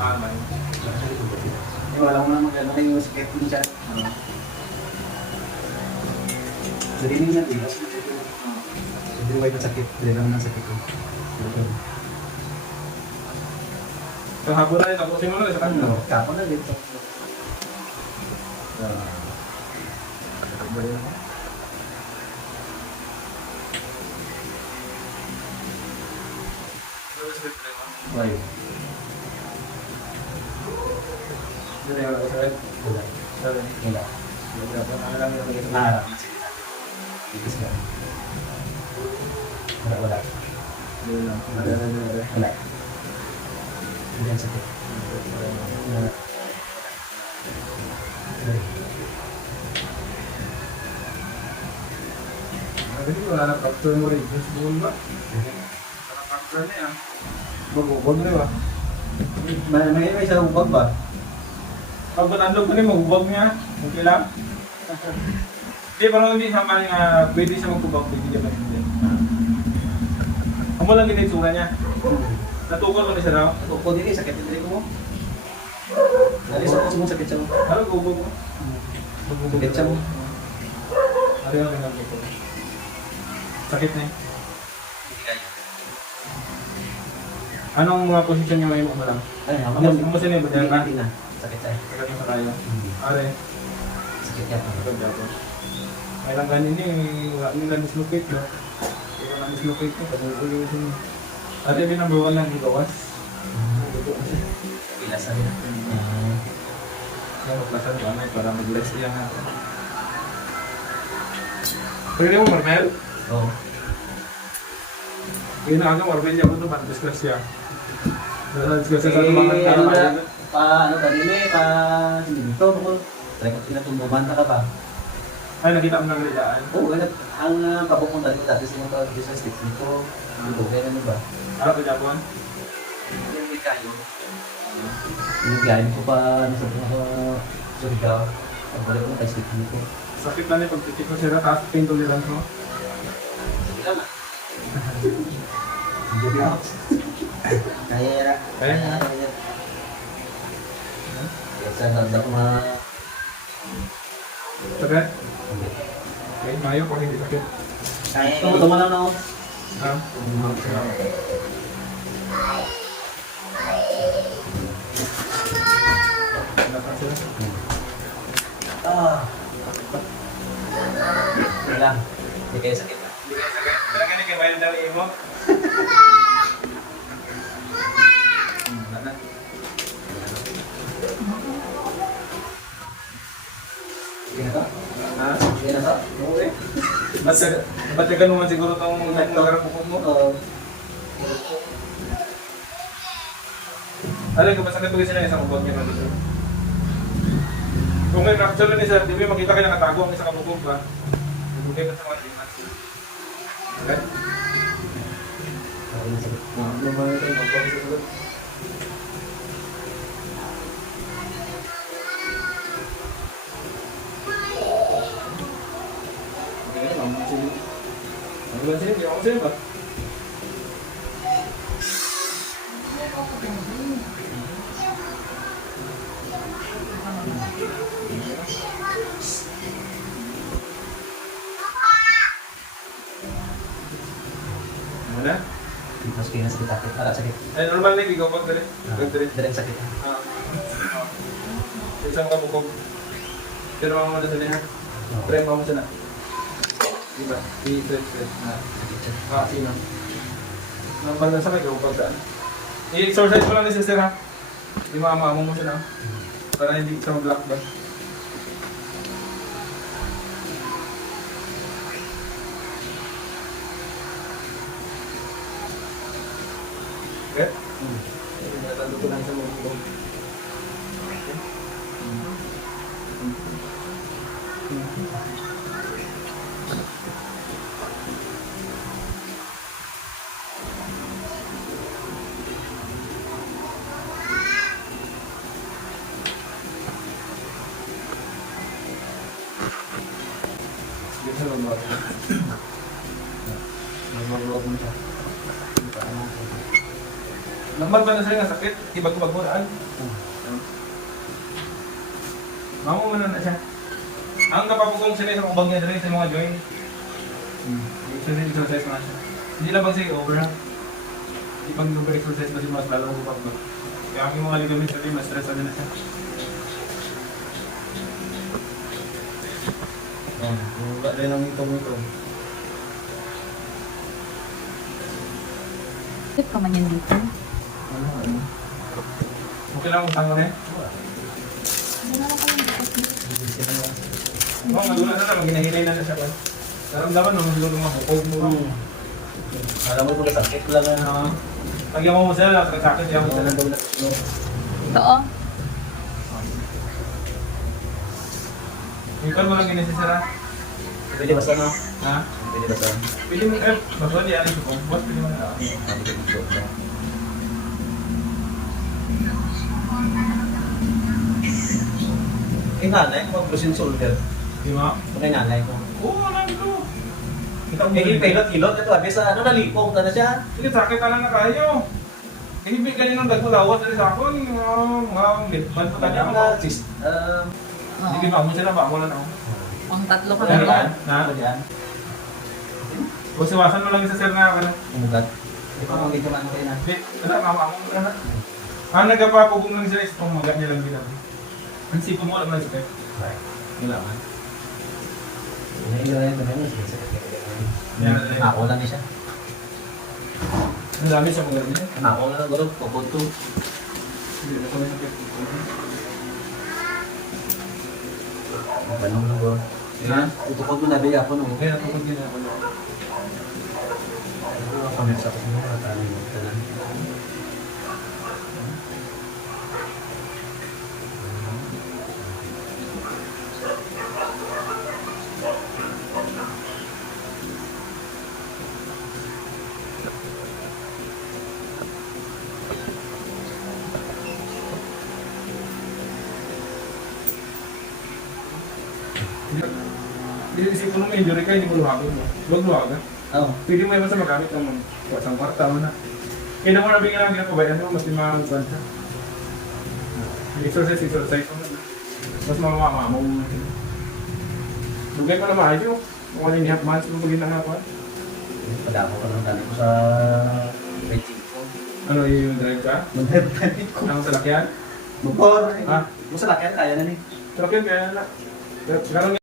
May. Wala ko na mag-ano kayo yung sakit din siya. Sariling natin. Hindi ko kayo sakit. Hindi lang ng sakit ko. Sa hapon na rin, tapusin mo na sa kanila. Kapon na dito. Balik na. Why? Hindi na ako sakit. Wala. Sabi. Wala. Ano lang yung sakit. Naharap. Itis ka. Wala, wala. Hindi lang. Wala. Hindi ang sakit. Wala. Sabi ko, wala na capture mo rin. Just bull ba? Wala capture na yan. Magubog na ba? May sa ubag ba? Pag matandog ko rin, magubog niya. Okay lang. Hindi, parang hindi sa mga pwede siya magubog. Pwede niya ba hindi? Amo lang ginitsura niya. Natukol ko na siya raw. Ako din sakit din ko mo. Alis ako sa sakit siya mo. Ano, gubog mo? Magubog Sakit siya mo. Ano yung ginagubog? Sakit na eh. Anong mga posisyon niyo ngayon mo lang? Ay, Amo sino yung badyan ka? Hindi na. Sakit siya. Sakit mo sa kayo. Are, Sakit siya. sakit dito. May lang ganyan eh, wala nila dislocate no? Wala nang dislocate ko, pag-ulo yun. Ate, binambawan lang yung gawas. Pilasan na. Kaya maklasan ko anay para mag-less iya nga. Pwede mo, Marmel? Oo. Kaya na aga, Marmel, yan mo naman, disgrasya. Disgrasya sa tumangan ka. Ano ba din eh, dito ako. Try ko pinatumumanta ka pa. Ay, nakita mo ng lilaan. Oo, ang papupunta ko dati sa mga business tips nito. Ito, kaya ano ba? Ano ka Japon? Yung may kayo. Yung gayon ko pa, ano sa mga Surigao. Ang balik ko kay stick nito. Sakit na niya pag-titik ko sila, tapos pinto nilang ko. Sige lang ah. Hindi ako. Kaya yara. Kaya? Kaya. Kaya sa nagdak mga... Sakit? Okay, mayo kung hindi sakit. Kaya yun. Tumalaw na ako. Ha? Lakas sila. Wala. Hindi kayo sakit. Hindi kayo sakit. Talaga na kayo wild daw mo. Wala na. Sige na to? Ha? Sige na to? Oo eh. Ba't ka naman siguro itong nagarang bukog mo? Oo. Alam ko, masakit ko sila isang bukog niya na dito. Kung may fracture na isa, di ba makita kayo nakatago ang isang bukog ba? Bukog ka sa mga limas. Okay? Okay na sakit. Ano ba ito? Magpapag sa sagot. Okay, ang mga sila. Ang mga sila, ang sila ba? Ano na? Mas kaya na sakit sakit. Wala sakit. Ay, normal na ikaw pag dali. Direct sakit. Isang kabukog. Pero mga mga dali ha. Try mo mo sana. Diba? I-stretch na. Sino? Normal na sa kayo pag daan. I-exercise mo lang ni sister ha. Imama mo siya na. Para hindi siya mag-block ba. Okay? Natando ko lang sa mga bukog. Sige, lumawag. Lumawag mo siya. Normal ba na sila nga sakit? Ibag-ibag mo daan. Mamo mo na siya. Ang napapugong sila sa ubag niya sa mga joint. Exercise na siya. Hindi lang bang sige over ha? Hindi pag nag-exercise na siya mas lalong upag ba? Kaya ang mga ligaments sabi, mas stress na siya. Wala rin ang ito. Tip ka man yan dito. Okay lang kung tango na eh. Ano na lang pala yung bukas mo? Oo, magulat na lang, ginahinay na siya. Naramdaman mo, siguro mga bukog mo. Alam mo kung sakit lang na. Pag yung mo sila, sakit yung mo sila. Ito oh. Ikaw mo lang ginisisira. Pwede ba sana? Ha? Pwede ba sana? Pwede mo, basta di alis ko. Boss, pwede mo na. Nanay ko mag-bruising shoulder. Di ba? Nanay ko. Oo, alam ko. Kita mo Pilot-pilot ito. Abi sa ano nalipong ka na siya. Sige, sakit na lang na kayo. Ibig ganyan ng dagmulawas sa ako. Mga litban pa kanya. Sige ba, mo sila ba? Wala na ako. Ang tatlo ka Wala na na. lang. Na? O siwasan mo lang yung sa sir na ako na. Umugat. Ikaw mo dito man kayo na. Hindi, wala, mama ako na. Ang nagpapabog ng sila is pumagat niya lang bilang. Ang sipo mo alam na sakit. Kailangan. Ako lang siya. Ang dami siya mga ganyan. Ako lang guro. Pupod to. Hindi na kami sakit. Banong lang guro. Utukod mo na biya ako nung. Kaya napapag din ako. Kami sa mga tanan mo. Tanan. Hindi isipin mo may injury ka, hindi mo luhagin mo. Huwag luhagan. Oo. Pwede mo yung basta magamit ng wasang kwarta mo na. Kaya naman nabigyan lang ginapabayan mo, mas limang kwarta. Exercise mo na. Mas mamama mo. Lugay pa na maayo. Kung ano yung months mo maging nangakuan. Padako ka lang tali ko sa waiting ko. Ano yung drive ka? Mag-drive ko. Ang salakyan? Motor. Ah. Mo sa lakyan kaya na ni. Salakyan kaya na. Ganun